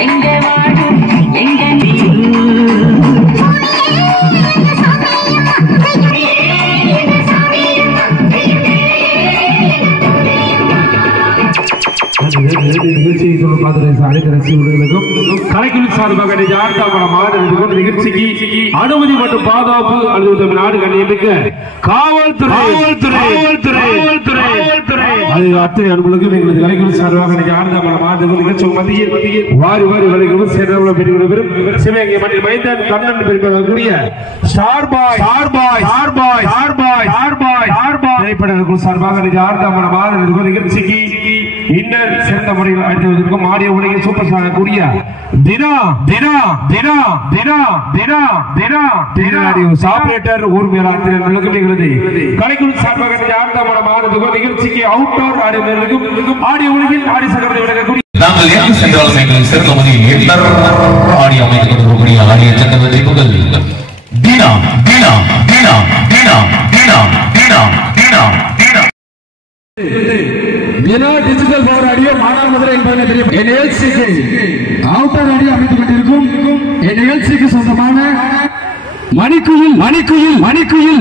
எங்க வாழும் எங்க நீ அனுமதி மற்றும் பாதுகாப்பு நாடு கண்டிப்பாக காவல்துறை அத்தனை அன்புகளுக்கும் எங்களது கலைக்குழு சார்பாக ஆழ்ந்த நிகழ்ச்சி மத்தியில் வாரி வாரி வரைக்கும் சேர்ந்த பெறும் சிவகங்கை மற்றும் மைந்தன் கண்ணன் பெருமைக்கூடிய திரைப்படங்கள் சார்பாக ஆழ்ந்த நிகழ்ச்சிக்கு இன்னர் சிறந்த முறையில் அழைத்துவதற்கும் ஆடியோ உலகில் சூப்பர் ஸ்டார் கூடிய ஆபரேட்டர் ஊர்மையாளர்களுக்கு கலைக்குழு சார்பாக நிகழ்ச்சிக்கு அவுட்டோர் ஆடியோ உலகில் ஆடி சட்டப்படி விளக்கக்கூடிய நாங்கள் எங்கு சென்றாலும் எங்கள் சிறந்த முறையில் ஆடி அமைத்துக் கொண்டிருக்கக்கூடிய ஆடிய சட்ட மதிப்புகள் தீனா தீனா தீனா தீனா தீனா தீனா தீனா தீனா டிஜிட்டல் பவர் ஆடியோ மாநாடு மதுரை என்பதை தெரியும். என் நிகழ்ச்சிக்கு அவுட்டர் ஆடியோ அமைத்துக் கொண்டிருக்கும் என் நிகழ்ச்சிக்கு சொந்தமான மணிக்குயில்